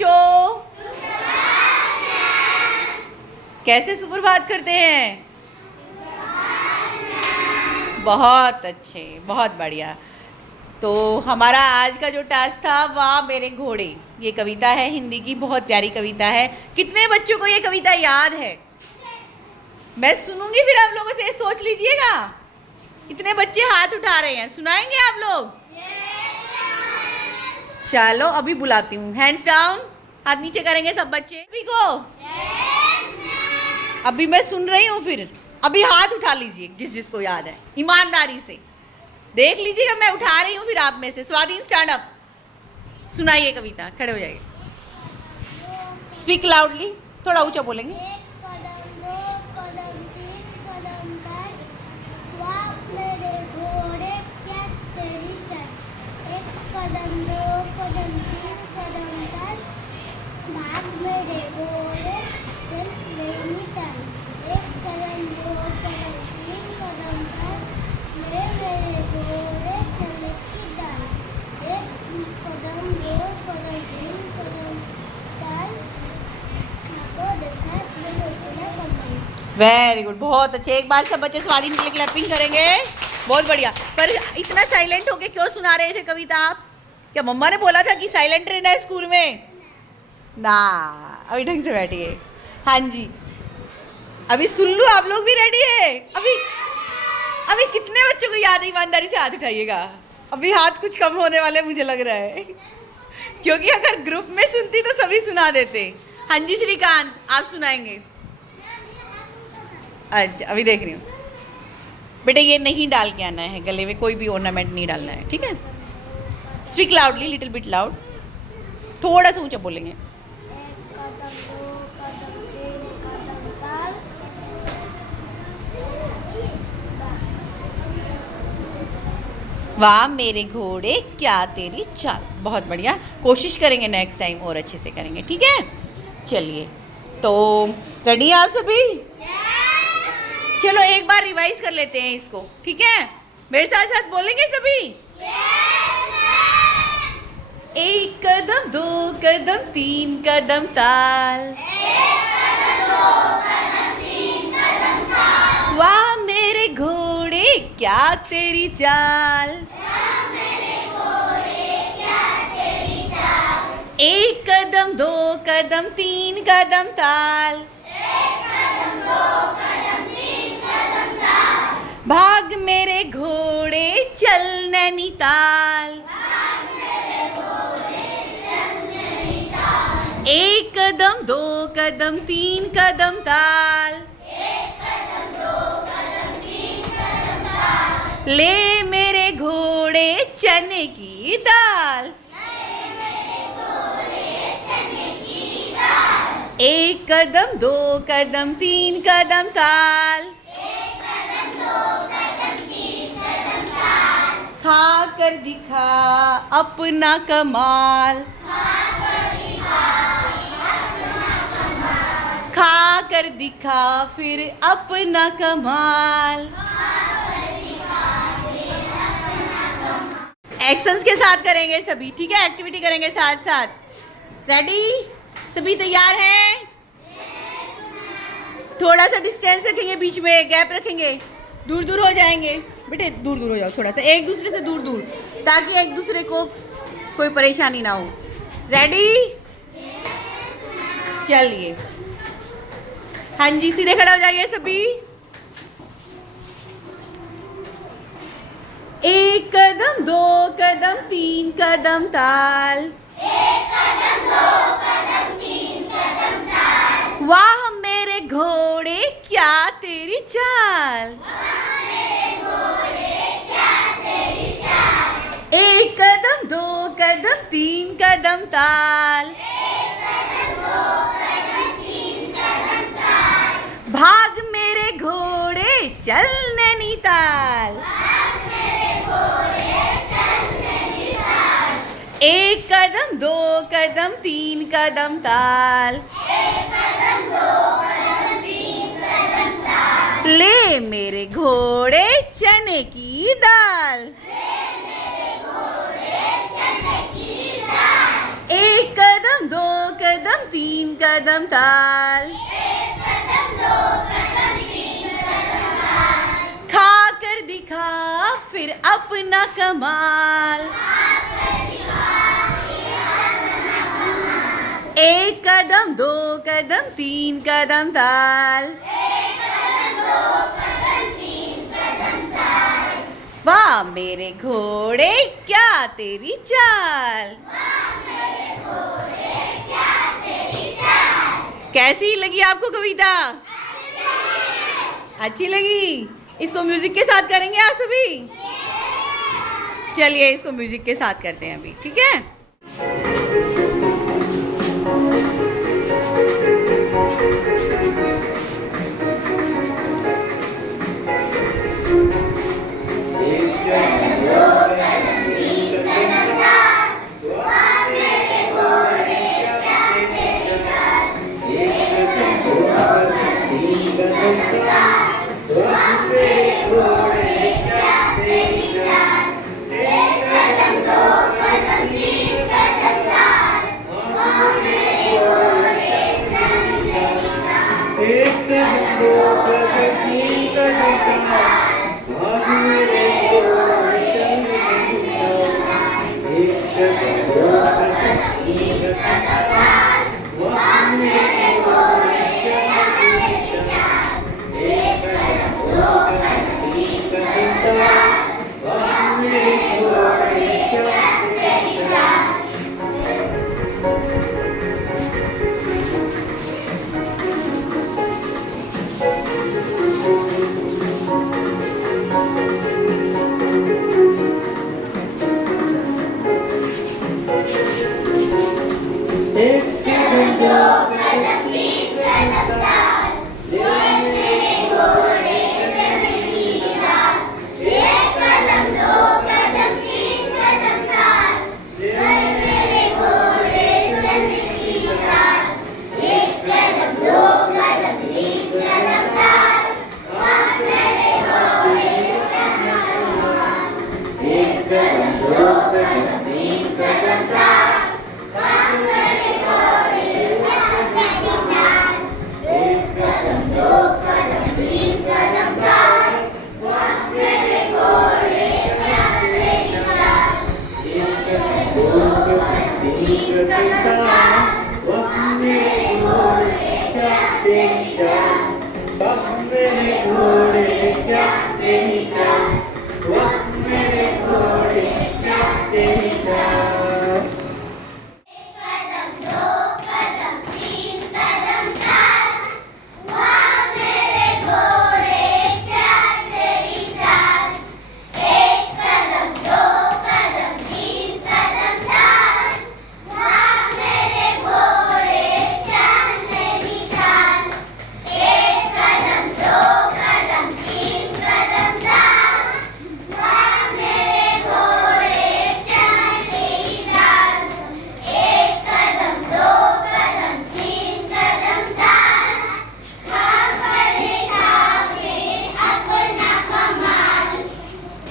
बच्चों। कैसे सुप्रभात करते हैं? बहुत अच्छे, बहुत बढ़िया। तो हमारा आज का जो टास्क था वाह मेरे घोड़े, ये कविता है हिंदी की, बहुत प्यारी कविता है। कितने बच्चों को ये कविता याद है? मैं सुनूंगी फिर आप लोगों से, सोच लीजिएगा। इतने बच्चे हाथ उठा रहे हैं, सुनाएंगे आप लोग? चलो अभी बुलाती हूँ। हैंड्स डाउन, हाथ नीचे करेंगे सब बच्चे। अभी को अभी मैं सुन रही हूँ, फिर अभी हाथ उठा लीजिए जिस जिसको याद है, ईमानदारी से देख लीजिएगा। मैं उठा रही हूँ, फिर आप में से स्वाधीन स्टैंड अप, सुनाइए कविता, खड़े हो जाइए। स्पीक लाउडली, थोड़ा ऊंचा बोलेंगे। एक कदम, दो कदम, तीन कदम कर, वाह मेरे घोड़े क्या तेरी चाल। एक कदम, दो कदम, तीन कदम कर, भाग मेरे घोड़े चल नैनीताल। एक कदम, दो कदम, तीन कदम कर, ले मेरे घोड़े चने की दाल। एक कदम, दो कदम, तीन कदम कर, खाको देखा सुना कमाई। वेरी गुड, बहुत अच्छे। एक बार सब बच्चे स्वाधीन के लिए क्लैपिंग करेंगे। बहुत बढ़िया। पर इतना साइलेंट होके क्यों सुना रहे थे कविता आप? क्या मम्मा ने बोला था कि साइलेंट रहना है स्कूल में? ना, अभी ढंग से बैठिए। हाँ जी, अभी सुन लो। आप लोग भी रेडी है? अभी अभी कितने बच्चों को याद है? ईमानदारी से हाथ उठाइएगा। अभी हाथ कुछ कम होने वाले मुझे लग रहा है, क्योंकि अगर ग्रुप में सुनती तो सभी सुना देते। हाँ जी श्रीकांत, आप सुनाएंगे? अच्छा, अभी देख रही हूँ बेटा, ये नहीं डाल के आना है गले में, कोई भी ऑर्नामेंट नहीं डालना है, ठीक है? Speak loudly, little bit loud, थोड़ा सा ऊंचा बोलेंगे। एक कदम, दो कदम, तीन कदम कर, वाह मेरे घोड़े क्या तेरी चाल। बहुत बढ़िया, कोशिश करेंगे नेक्स्ट टाइम और अच्छे से करेंगे, ठीक है? चलिए, तो रेडी आप सभी? चलो एक बार रिवाइज कर लेते हैं इसको, ठीक है? मेरे साथ साथ बोलेंगे सभी? एक कदम, दो कदम, तीन कदम ताल। वाह मेरे घोड़े क्या तेरी चाल। एक कदम, दो कदम, तीन कदम ताल। भाग मेरे घोड़े चल नैनीताल। एक कदम, दो कदम, तीन कदम ताल। ले मेरे घोड़े चने की दाल। एक कदम, दो कदम, तीन कदम ताल। खा कर दिखा अपना कमाल। खा कर दिखा फिर अपना कमाल। एक्शंस के साथ करेंगे सभी, ठीक है? एक्टिविटी करेंगे साथ साथ। रेडी? सभी तैयार हैं? थोड़ा सा डिस्टेंस रखेंगे, बीच में गैप रखेंगे, दूर दूर हो जाएंगे बेटे, दूर दूर हो जाओ थोड़ा सा, एक दूसरे से दूर दूर, ताकि एक दूसरे को कोई परेशानी ना हो। रेडी? चलिए, हाँ जी, सीधे खड़ा हो जाइए सभी। एक कदम, दो कदम, तीन कदम ताल। एक कदम, दो कदम, तीन कदम ताल। वाह मेरे घोड़े क्या तेरी चाल। एक कदम, दो कदम, तीन कदम ताल। भाग मेरे घोड़े चल नैनीताल। एक कदम, दो कदम, तीन कदम ताल। ले मेरे घोड़े चने की दाल। एक कदम, दो कदम तीन कदम ताल, खा कर दिखा फिर अपना कमाल, एक कदम दो कदम तीन कदम ताल, वाह मेरे घोड़े क्या तेरी चाल। कैसी लगी आपको कविता? अच्छी लगी। इसको म्यूजिक के साथ करेंगे आप सभी? चलिए इसको म्यूजिक के साथ करते हैं अभी, ठीक है?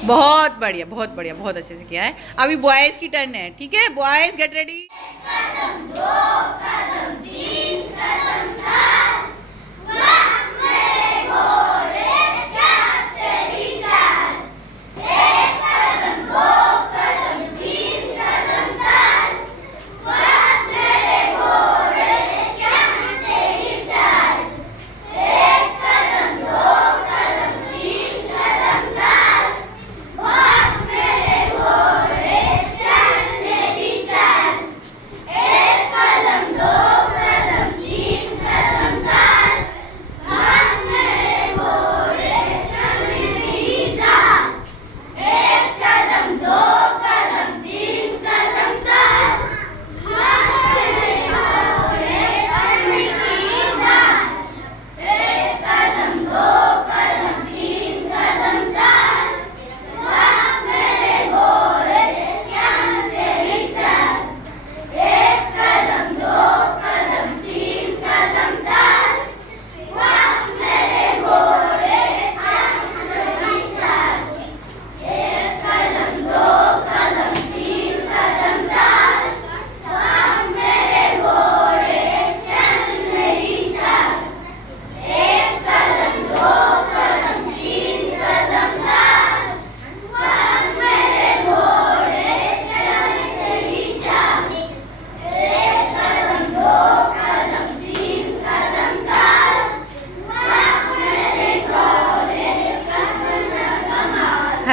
बहुत बढ़िया, बहुत बढ़िया, बहुत अच्छे से किया है। अभी बॉयज की टर्न है, ठीक है? Boys get ready.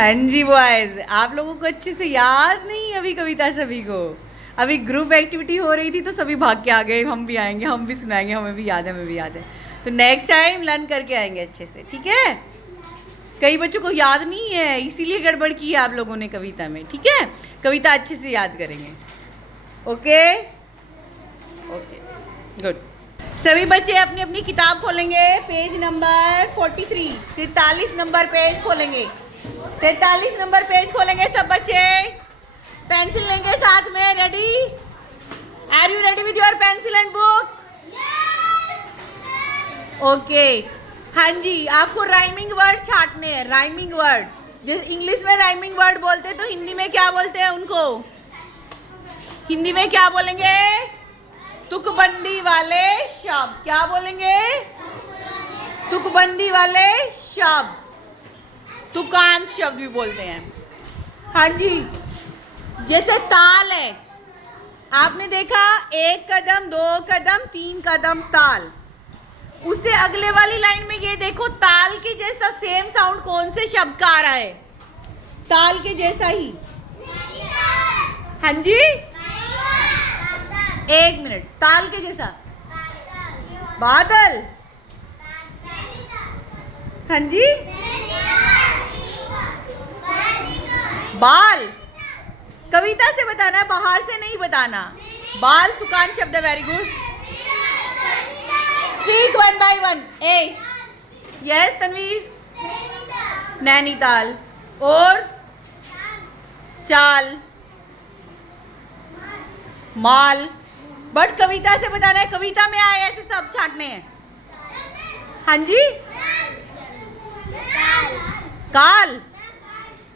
हाँ जी बॉयज, आप लोगों को अच्छे से याद नहीं अभी कविता सभी को? अभी ग्रुप एक्टिविटी हो रही थी तो सभी भाग के आ गए, हम भी आएंगे, हम भी सुनाएंगे, हमें भी याद है, हमें भी याद है। तो नेक्स्ट टाइम लर्न करके आएंगे अच्छे से, ठीक है? कई बच्चों को याद नहीं है, इसीलिए गड़बड़ की है आप लोगों ने कविता में, ठीक है? कविता अच्छे से याद करेंगे। Okay okay good. सभी बच्चे अपनी अपनी किताब खोलेंगे, पेज नंबर 43, 43 नंबर पेज खोलेंगे, 43 नंबर पेज खोलेंगे सब बच्चे। पेंसिल लेंगे साथ में, ready? Are you ready with your pencil and book? Okay. हाँ जी, आपको राइमिंग वर्ड छांटने हैं, राइमिंग वर्ड। जैसे इंग्लिश में राइमिंग वर्ड बोलते हैं तो हिंदी में क्या बोलते हैं उनको? हिंदी में क्या बोलेंगे? तुकबंदी वाले शब्द। क्या बोलेंगे? तुकबंदी वाले शब्द, तुकांत शब्द भी बोलते हैं। हाँ जी, जैसे ताल है, आपने देखा 1 कदम 2 कदम 3 कदम ताल। उससे अगले वाली लाइन में ये देखो, ताल के जैसा सेम साउंड कौन से शब्द का आ रहा है? ताल के जैसा ही। हाँ जी, 1 मिनट, ताल के जैसा बादल। हाँ जी, बाल। कविता से बताना है, बाहर से नहीं बताना। बाल तुकान शब्द है, वेरी गुड। Speak 1 by 1। ए यस तन्वीर? नैनीताल। और चाल, माल। बट कविता से बताना है, कविता में आए ऐसे सब छांटने हैं। हाँ जी, काल।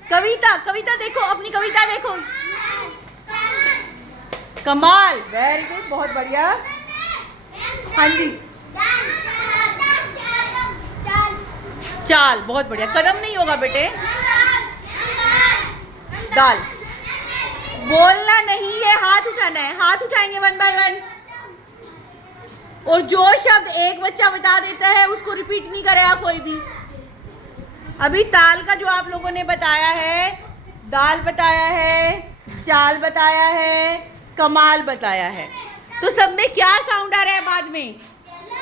कविता, कविता देखो, अपनी कविता देखो। कमाल, वेरी गुड, बहुत बढ़िया। हाँ जी, चाल, बहुत बढ़िया। कदम नहीं होगा बेटे, दाल। बोलना नहीं है, हाथ उठाना है, हाथ उठाएंगे 1 by 1। और जो शब्द एक बच्चा बता देता है उसको रिपीट नहीं करेगा कोई भी। अभी ताल का जो आप लोगों ने बताया है, दाल बताया है, चाल बताया है, कमाल बताया है, तो सब में क्या साउंड आ रहा है बाद में?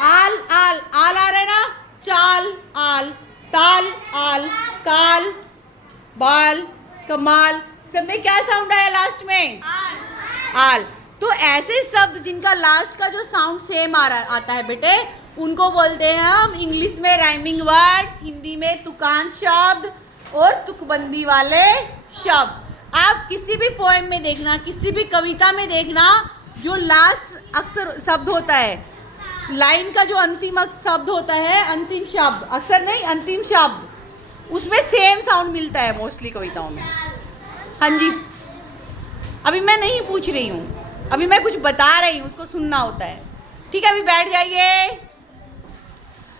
आल, आल, आल आ रहा है ना? चाल, आल, ताल, आल, काल, बाल, कमाल, सब में क्या साउंड आया लास्ट में? आल। तो ऐसे शब्द जिनका लास्ट का जो साउंड सेम आता है बेटे, उनको बोलते हैं हम इंग्लिश में राइमिंग वर्ड्स, हिंदी में तुकांत शब्द और तुकबंदी वाले शब्द। आप किसी भी पोएम में देखना, किसी भी कविता में देखना, जो लास्ट अक्सर शब्द होता है, लाइन का जो अंतिम शब्द होता है, अंतिम शब्द, अक्सर नहीं अंतिम शब्द, उसमें सेम साउंड मिलता है मोस्टली कविताओं में। हाँ जी, अभी मैं नहीं पूछ रही हूँ, अभी मैं कुछ बता रही हूँ, उसको सुनना होता है, ठीक है? अभी बैठ जाइए।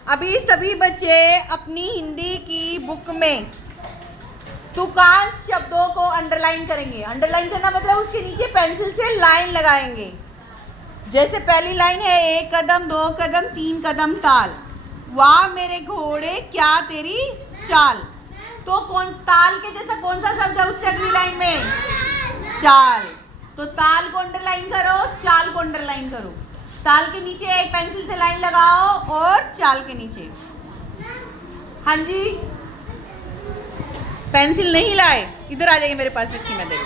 अभी सभी बच्चे अपनी हिंदी की बुक में तुकांत शब्दों को अंडरलाइन करेंगे। अंडरलाइन करना मतलब उसके नीचे पेंसिल से लाइन लगाएंगे। जैसे पहली लाइन है, 1 कदम 2 कदम 3 कदम ताल, वाह मेरे घोड़े क्या तेरी चाल। तो कौन ताल के जैसा कौन सा शब्द है उससे अगली लाइन में? चाल। तो ताल को अंडरलाइन करो, चाल को अंडरलाइन करो। ताल के नीचे एक पेंसिल से लाइन लगाओ और चाल के नीचे। हाँ जी, पेंसिल नहीं लाए, इधर आ जाइए मेरे पास, रखी मैं दे दूँ।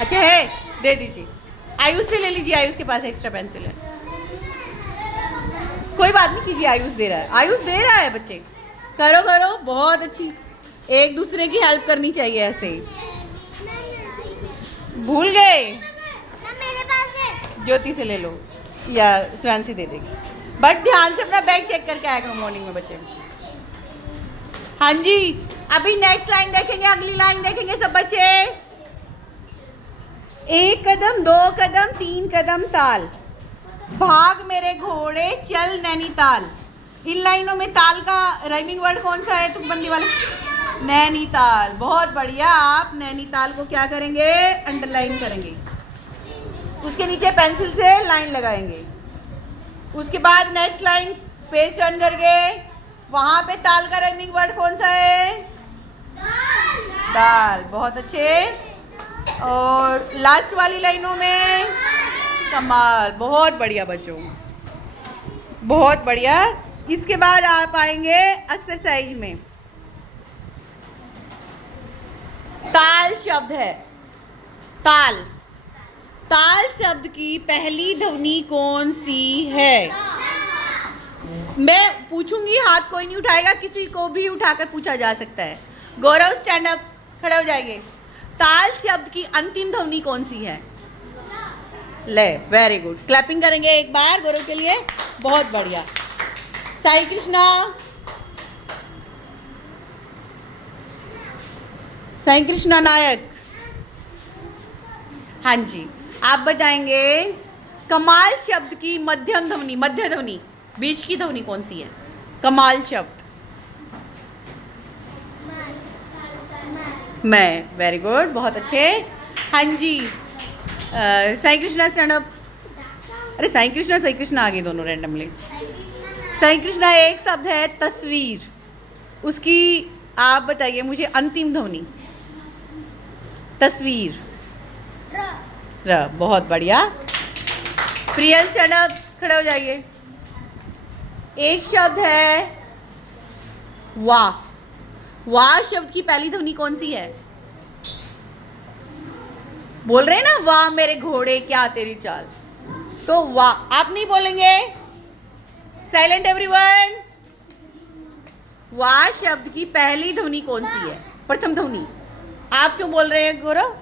अच्छा है, दे दीजिए। आयुष से ले लीजिए, आयुष के पास एक्स्ट्रा पेंसिल है। कोई बात नहीं, कीजिए, आयुष दे रहा है, आयुष दे रहा है। बच्चे करो करो, बहुत अच्छी, एक दूसरे की हेल्प करनी चाहिए ऐसे ही। भूल गए? मेरे पास है, ज्योति से ले लो या स्वांसी दे देगी, बट ध्यान से अपना बैग चेक करके आया करो मॉर्निंग में बच्चे। हाँ जी, अभी नेक्स्ट लाइन देखेंगे, अगली लाइन देखेंगे सब बच्चे। 1 कदम 2 कदम 3 कदम ताल, भाग मेरे घोड़े चल नैनीताल। इन लाइनों में ताल का राइमिंग वर्ड कौन सा है तुकबंदी वाला? नैनीताल। बहुत बढ़िया। आप नैनीताल को क्या करेंगे? अंडरलाइन करेंगे, उसके नीचे पेंसिल से लाइन लगाएंगे। उसके बाद नेक्स्ट लाइन पेज टर्न करके वहाँ पे ताल का राइमिंग वर्ड कौन सा है? दाल, बहुत अच्छे। और लास्ट वाली लाइनों में कमाल, बहुत बढ़िया बच्चों, बहुत बढ़िया। इसके बाद आप आएंगे एक्सरसाइज में। ताल शब्द है, ताल। ताल शब्द की पहली ध्वनि कौन सी है? मैं पूछूंगी, हाथ कोई नहीं उठाएगा, किसी को भी उठाकर पूछा जा सकता है। गौरव स्टैंड अप, खड़े हो जाएंगे। ताल शब्द की अंतिम ध्वनि कौन सी है? ले, वेरी गुड। क्लैपिंग करेंगे एक बार गौरव के लिए, बहुत बढ़िया। साई कृष्णा, साई कृष्णा नायक, हाँ जी, आप बताएंगे कमाल शब्द की मध्यम ध्वनि, मध्य ध्वनि, बीच की ध्वनि कौन सी है? कमाल शब्द मैं, वेरी गुड, बहुत अच्छे। हाँ जी, साई कृष्णा स्टैंड अप। अरे साई कृष्णा आगे दोनों रैंडमली। साई कृष्णा एक शब्द है तस्वीर, उसकी आप बताइए मुझे अंतिम ध्वनि। तस्वीर, र, बहुत बढ़िया। प्रियल स्टैंड अप, खड़े हो जाइए। एक शब्द है वाह, वाह शब्द की पहली ध्वनि कौन सी है? बोल रहे हैं ना, वाह मेरे घोड़े क्या तेरी चाल, तो वाह आप नहीं बोलेंगे। Silent everyone. वाह शब्द की पहली ध्वनि कौन सी है? प्रथम ध्वनि। आप क्यों बोल रहे हैं गौरव?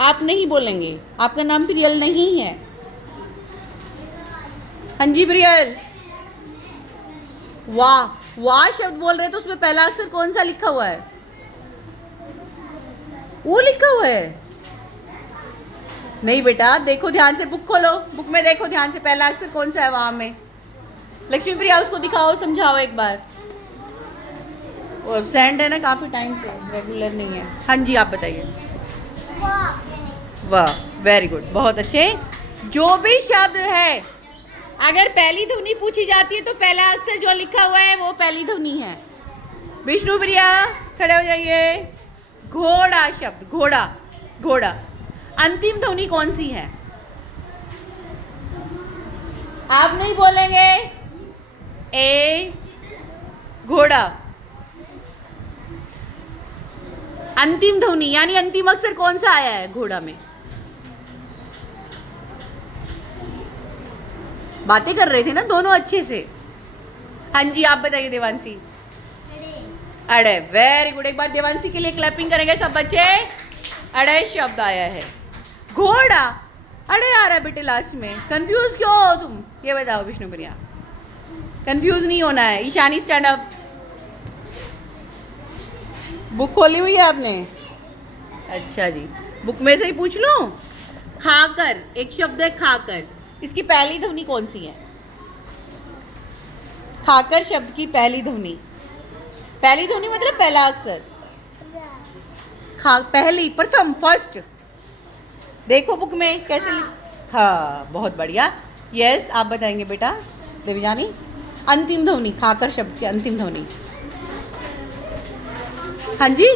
आप नहीं बोलेंगे, आपका नाम प्रियल नहीं है। हाँ जी प्रियल, वाह, वाह शब्द बोल रहे हैं तो उसमें पहला अक्षर कौन सा लिखा हुआ है? वो लिखा हुआ है? नहीं बेटा, देखो ध्यान से, बुक खोलो, बुक में देखो ध्यान से, पहला अक्षर कौन सा है वहां में? लक्ष्मी प्रिया, उसको दिखाओ, समझाओ एक बार। वो एब्सेंट है ना काफी टाइम से, रेगुलर नहीं है। हाँ जी, आप बताइए। वाह, वेरी गुड, बहुत अच्छे। जो भी शब्द है, अगर पहली ध्वनि पूछी जाती है तो पहला अक्षर जो लिखा हुआ है वो पहली ध्वनि है। विष्णु प्रिया, खड़े हो जाइए। घोड़ा शब्द, घोड़ा, घोड़ा, अंतिम ध्वनि कौन सी है? आप नहीं बोलेंगे। ए, घोड़ा, अंतिम ध्वनि यानी अंतिम अक्षर कौन सा आया है घोड़ा में? बातें कर रहे थे ना दोनों अच्छे से। हाँ जी, आप बताइए देवांशी। अड़े, वेरी गुड। एक बार देवांशी के लिए क्लैपिंग करेंगे सब बच्चे। अड़े शब्द आया है, घोड़ा अड़े आ रहा है बेटे लास्ट में। कंफ्यूज क्यों हो तुम, ये बताओ विष्णु प्रिया। कंफ्यूज नहीं होना है। Ishani stand up. बुक खोली हुई है आपने? अच्छा जी, बुक में से ही पूछ लूं। खाकर, एक शब्द है खाकर, इसकी पहली ध्वनि कौन सी है? खाकर शब्द की पहली ध्वनि, पहली ध्वनि मतलब पहला अक्षर। खा, पहली, प्रथम, फर्स्ट। देखो बुक में कैसे हाँ, बहुत बढ़िया। यस, आप बताएंगे बेटा देवजानी। अंतिम ध्वनि, खाकर शब्द की अंतिम ध्वनि। हाँ जी,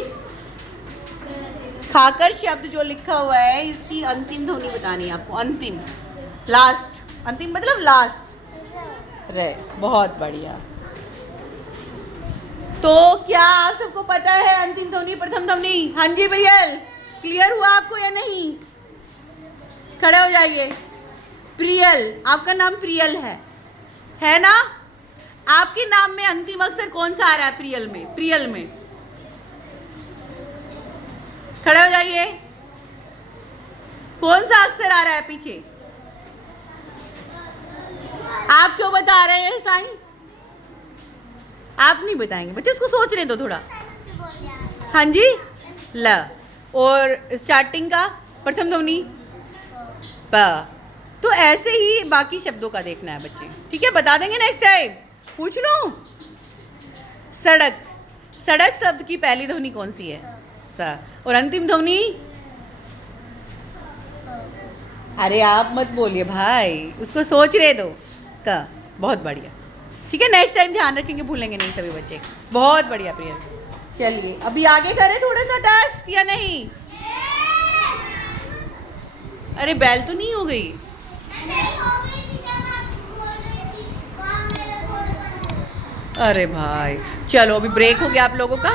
खाकर शब्द जो लिखा हुआ है इसकी अंतिम ध्वनि बतानी है आपको। अंतिम, लास्ट, अंतिम मतलब लास्ट। रे, बहुत बढ़िया। तो क्या आप सबको पता है अंतिम ध्वनि प्रथम ध्वनि? हाँ जी प्रियल, क्लियर हुआ आपको या नहीं? खड़े हो जाइए। प्रियल, आपका नाम प्रियल है ना? आपके नाम में अंतिम अक्षर कौन सा आ रहा है प्रियल में? प्रियल में खड़े हो जाइए। कौन सा अक्षर आ रहा है पीछे? आप क्यों बता रहे हैं साईं? आप नहीं बताएंगे बच्चे, उसको सोचने दो थोड़ा। हाँ जी, ल। और स्टार्टिंग का प्रथम ध्वनि प। तो ऐसे ही बाकी शब्दों का देखना है बच्चे, ठीक है? बता देंगे नेक्स्ट टाइम। पूछ लूं? सड़क, सड़क शब्द की पहली ध्वनि कौन सी है? स। और अंतिम ध्वनि? अरे आप मत बोलिए भाई, उसको सोचने दो। क। बहुत बढ़िया, ठीक है? नेक्स्ट टाइम ध्यान रखेंगे, भूलेंगे नहीं सभी बच्चे। बहुत बढ़िया प्रिया। चलिए अभी आगे करें थोड़ा सा टास्क या नहीं? अरे बेल तो नहीं हो गई। अरे भाई चलो अभी ब्रेक हो गया आप लोगों का।